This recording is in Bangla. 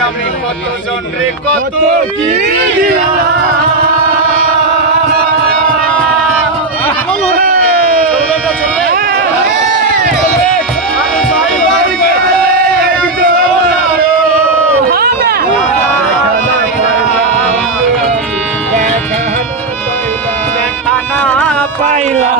আমি কতজন রে কত কি? পাইলা।